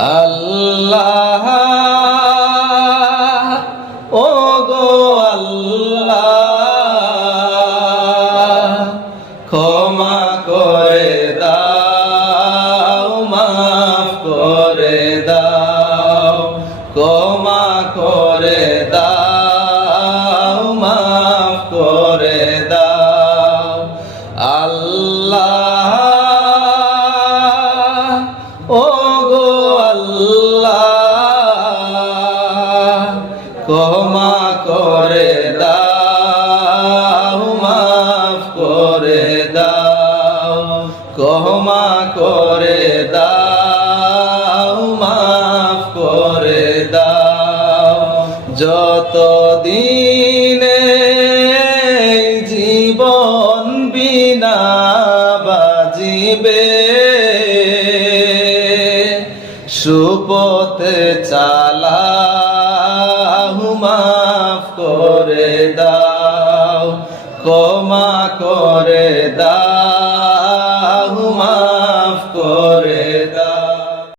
আল্লাহ ও গো আল্লাহ ক্ষমা করে দাও মাফ করে দাও ক্ষমা করে দাও মাফ করে দাও আল্লাহ ও গো আল্লাহ ক্ষমা করে দাও মাফ করে দাও ক্ষমা করে দাও মাফ করে দাও যতদিনে জীবন বিনা বাজিবে সুপথে চালাও মাফ করে দাও ক্ষমা করে দাও